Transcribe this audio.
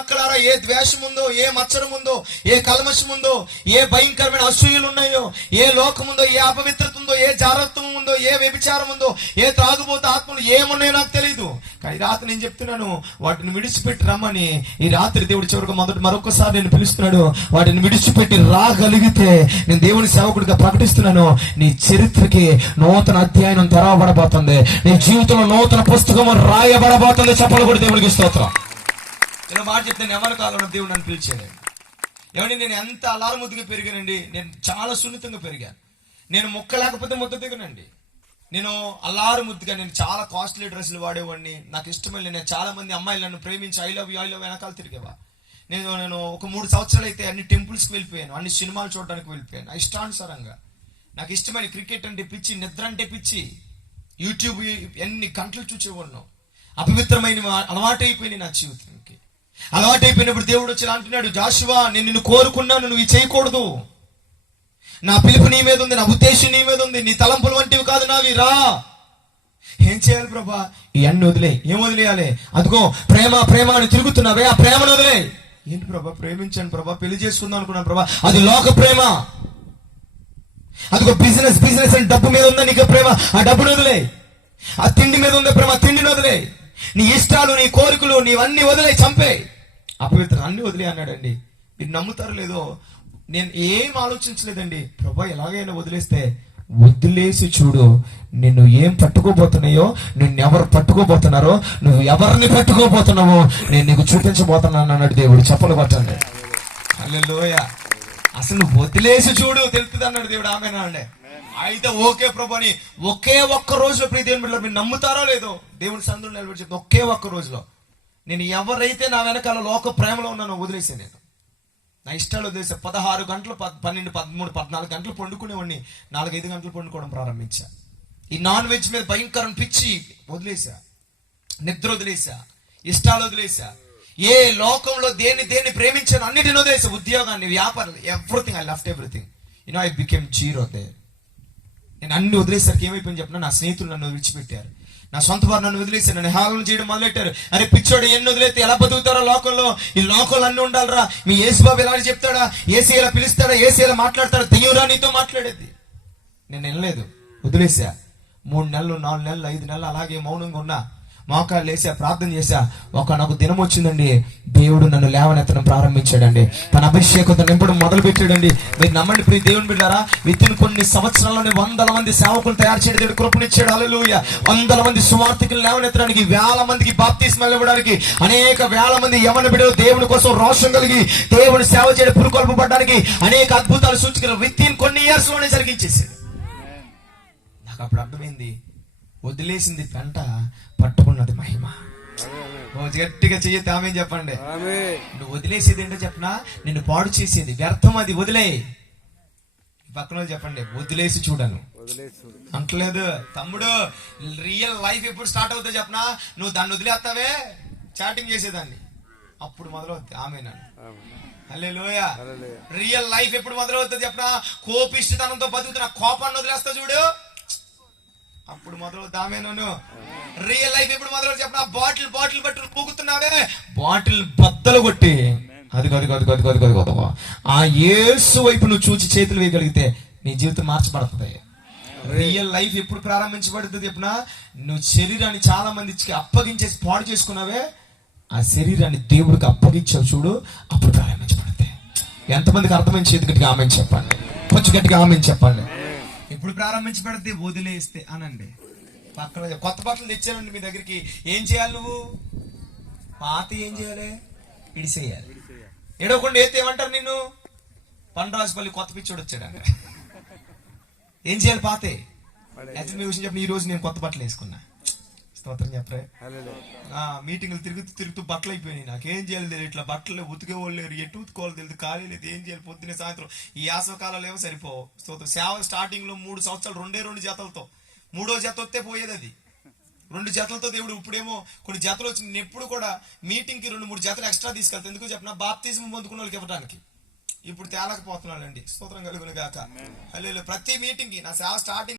అక్కడారా ఏ ద్వేషం ఉందో, ఏ మచ్చరం ఉందో, ఏ కల్మషం ఉందో, ఏ భయంకరమైన అసూయలు ఉన్నాయో, ఏ లోకం ఉందో, ఏ అపవిత్రత ఉందో, ఏ జారత్వం ఉందో, ఏ వ్యభిచారం ఉందో, ఏ త్రాగుబోతు ఆత్మలు ఏమున్నాయో నాకు తెలియదు. కానీ రాత్రి నేను చెప్తున్నాను, వాటిని విడిచిపెట్టి రమ్మని. ఈ రాత్రి దేవుడి చివరికి మరొకసారి నేను పిలుస్తున్నాడు. వాటిని విడిచిపెట్టి రాగలిగితే నేను దేవుని సేవకుడిగా ప్రకటిస్తున్నాను, నీ చరిత్రకి నూతన అధ్యాయం తెరవబడబోతుంది, నీ జీవితంలో నూతన పుస్తకం రాయబడబోతుంది. చెప్పలు కూడా దేవుడికి స్తోత్రం. నేను మాట చెప్తాను, ఎవరి కాలంలో దేవుడు నన్ను పిలిచాడు. ఏమండి, నేను ఎంత అలారముద్దుగా పెరిగానండి. నేను చాలా సున్నితంగా పెరిగాను. నేను ముక్క లేకపోతే ముద్ద దిగనండి. నేను అల్లారముద్దుగా, నేను చాలా కాస్ట్లీ డ్రెస్సులు వాడేవాడిని. నాకు ఇష్టమైన, నేను చాలా మంది అమ్మాయిలు నన్ను ప్రేమించి ఐ లవ్ యూ వెనకాల తిరిగేవా. నేను ఒక 3 సంవత్సరాలు అయితే అన్ని టెంపుల్స్కి వెళ్ళిపోయాను, అన్ని సినిమాలు చూడడానికి వెళ్ళిపోయాను ఇష్టానుసారంగా. నాకు ఇష్టమైన క్రికెట్ అంటే పిచ్చి, నిద్ర అంటే పిచ్చి, యూట్యూబ్ ఎన్ని గంటలు చూసేవాడిను. అపవిత్రమైన అలవాటైపోయింది నా జీవితానికి. అలవాటైపోయినప్పుడు దేవుడు వచ్చి అంటున్నాడు, జాషువా, నేను నిన్ను కోరుకున్నాను, నువ్వు ఇది చేయకూడదు. నా పిలుపు నీ మీద ఉంది, నా ఉద్దేశం నీ మీద ఉంది, నీ తలంపులు వంటివి కాదు నావి, రా. ఏం చేయాలి ప్రభా? ఇవన్నీ వదిలే. ఏం వదిలేయాలి? అదిగో ప్రేమ ప్రేమ అని తిరుగుతున్నావే, ఆ ప్రేమను వదిలే. ఏంటి ప్రభా? ప్రేమించాను ప్రభా, పెళ్లి చేసుకుందాం అనుకున్నాను ప్రభా, అది లోక ప్రేమ. అదిగో బిజినెస్ అని డబ్బు మీద ఉందా నీకు ప్రేమ, ఆ డబ్బును వదిలే. ఆ తిండి మీద ఉందా ప్రేమ, ఆ తిండిని వదిలే. నీ ఇష్టాలు, నీ కోరికలు, నీవన్నీ వదిలే, చంపే. అపవిత్రం అన్ని వదిలే అన్నాడండి. మీరు నమ్ముతారు లేదో, నేను ఏం ఆలోచించలేదండి. ప్రభా ఎలాగైనా వదిలేస్తే, వదిలేసి చూడు, నిన్ను ఏం పట్టుకోబోతున్నాయో, నిన్నెవరు పట్టుకోబోతున్నారో, నువ్వు ఎవరిని పట్టుకోబోతున్నావో నేను నీకు చూపించబోతున్నాను అన్నాడు దేవుడు. చెప్పలు కొట్టండి. హల్లెలూయా. అసలు వదిలేసి చూడు, తెలుస్తుంది అన్నాడు దేవుడు. ఆమేనండి. అయితే ఓకే ప్రభు అని ఒకే ఒక్క రోజులో ప్రియ దేవుని బిడ్డలారా, మీరు నమ్ముతారో లేదో, దేవుని సన్నిధిలో నిలబడి చెప్తే ఒకే ఒక్క రోజులో నేను ఎవరైతే నా వెనకాల లోక ప్రేమలో ఉన్నానో వదిలేసాను. నేను నా ఇష్టాలు వదిలేసా. 16 గంటలు, 12, 13, 14 గంటలు పండుకునేవాడిని. 4-5 గంటలు పండుకోవడం ప్రారంభించా. ఈ నాన్ వెజ్ మీద భయంకరం పిచ్చి వదిలేసా, నిద్ర వదిలేసా, ఇష్టాలు వదిలేసా, ఏ లోకంలో దేన్ని ప్రేమించాను అన్నిటిని వదిలేసా. ఉద్యోగాన్ని, వ్యాపారాలు, everything. I left everything. I became zero there. నేను అన్ని వదిలేసరికి ఏమైపోయింది చెప్పిన, నా స్నేహితులు నన్ను విడిచిపెట్టారు, నా సొంత వారు నన్ను వదిలేశారు, నన్ను హేళన చేయడం మొదలెట్టారు. అరే పిచ్చోడు, ఎన్ని వదిలేస్తే ఎలా బతుకుతారో లోకంలో, ఈ లోకంలో అన్ని ఉండాలరా. మీ యేసుబాబు ఎలా చెప్తాడా, ఏసీ ఎలా పిలుస్తాడా, ఏసీ ఎలా మాట్లాడతాడా, దెయ్యంరా నీతో మాట్లాడేది. నేను వెళ్ళలేదు, వదిలేసా. 3 నెలలు, 4 నెలలు, 5 నెలలు అలాగే మౌనంగా ఉన్నా. మోకాళ్ళు లేసా, ప్రార్థన చేశా. నాకు దినం వచ్చిందండి, దేవుడు నన్ను లేవనెత్తడం ప్రారంభించాడండి. తన అభిషేకంతో నింపడం మొదలు పెట్టాడండి. మీరు నమ్మండి ప్రియ దేవుని బిడ్డారా, వితిన్ కొన్ని సంవత్సరాల్లోనే 100 మంది సేవకులు తయారు చేయడం దేవుడు కృపనిచ్చాడు. హల్లెలూయా. 100 మంది సువార్థికులు లేవనెత్తడానికి, 1000 మందికి బాప్తిస్మాలు ఇవ్వడానికి, అనేక 1000 మంది యవన బిడ్డలు దేవుని కోసం రోషం కలిగి దేవుని సేవ చేయడం పురుకొల్పబడడానికి, అనేక అద్భుతాలు సూచికలు వితిన్ కొన్ని ఇయర్స్ లోనే జరిగించేసాడు. నాకు అప్పుడు అర్థమైంది, వదిలేసింది పెంట, పట్టుకున్నది మహిమ. గట్టిగా చెయ్యి ఆమె చెప్పండి. నువ్వు వదిలేసేది ఏంటో చెప్పనా, నిన్ను పాడు చేసేది వ్యర్థం, అది వదిలే. పక్కన చెప్పండి, వదిలేసి చూడను అంటలేదు. తమ్ముడు, రియల్ లైఫ్ ఎప్పుడు స్టార్ట్ అవుతుందో చెప్పనా, నువ్వు దాన్ని వదిలేస్తావే, చాటింగ్ చేసేదాన్ని, అప్పుడు మొదలవుతుంది. ఆమె నన్ను హల్లెలూయా. రియల్ లైఫ్ ఎప్పుడు మొదలవుతుంది చెప్పనా, కోపిష్టతనంతో బతుకుతున్న కోపాన్ని వదిలేస్తా చూడు, అప్పుడు మొదలవుతుంది. ఆమె నన్ను రియల్ లైఫ్ ఎప్పుడు మొదలవుతుంది చెప్పిన, బాటిల్ పట్టు పూగుతున్నావే, బాటిల్ బద్దలు కొట్టి అది ఆ యేసు వైపు నువ్వు చూచి చేతులు వేయగలిగితే నీ జీవితం మార్చబడుతుంది. రియల్ లైఫ్ ఎప్పుడు ప్రారంభించబడుతుంది చెప్పిన, నువ్వు శరీరాన్ని చాలా మందికి అప్పగించేసి పాడు చేసుకున్నావే, ఆ శరీరాన్ని దేవుడికి అప్పగించావు చూడు, అప్పుడు ప్రారంభించబడుతుంది. ఎంతమందికి అర్థమైన చేతి గట్టిగా ఆమె చెప్పండి, కొంచెం గట్టిగా ఆమె చెప్పండి. ఇప్పుడు ప్రారంభించబడితే వదిలేస్తే అనండి. పక్కన కొత్త బట్టలు తెచ్చానండి మీ దగ్గరికి, ఏం చేయాలి నువ్వు? పాత ఏం చేయాలి? ఇడిసేయాలి. ఎడవకుండా ఏతే ఏమంటారు నిన్ను? పండరాజుపల్లి కొత్త పిచ్చోడు వచ్చాడు. ఏం చేయాలి? పాతే. అయితే మీ విషయం చెప్పిన, ఈ రోజు నేను కొత్త బట్టలు వేసుకున్నా. స్తోత్రం చెప్పరే. మీటింగ్లు తిరుగుతూ బట్టలు అయిపోయినాయి. నాకేం చేయాలి తెలియదు, ఇట్లా బట్టలు ఉతికేవాళ్ళు లేరు, ఎటు ఉతుకోవాలి తెలియదు, ఖాళీ లేదు, ఏం చేయాలి? పొద్దున్నే సాయంత్రం ఈ యాసవకాలాలు ఏమో సరిపోవు. స్తోత్రం. సేవ స్టార్టింగ్ లో 3 సంవత్సరాలు 2 జతలతో, 3వ జత వస్తే పోయేది, అది 2 జతలతో దేవుడు. ఇప్పుడేమో కొన్ని జతలు వచ్చి, నేను ఎప్పుడు కూడా మీటింగ్ కి 2-3 జతలు ఎక్స్ట్రా తీసుకెళ్తాను. ఎందుకు చెప్పిన, బాప్తిజం పొందుకున్న వాళ్ళకి ఇవ్వడానికి. ఇప్పుడు తేలకపోతున్నాడండి. స్తోత్రం కలుగును గాక. హల్లెలూయా. ప్రతి మీటింగ్ కి నా సేవ స్టార్టింగ్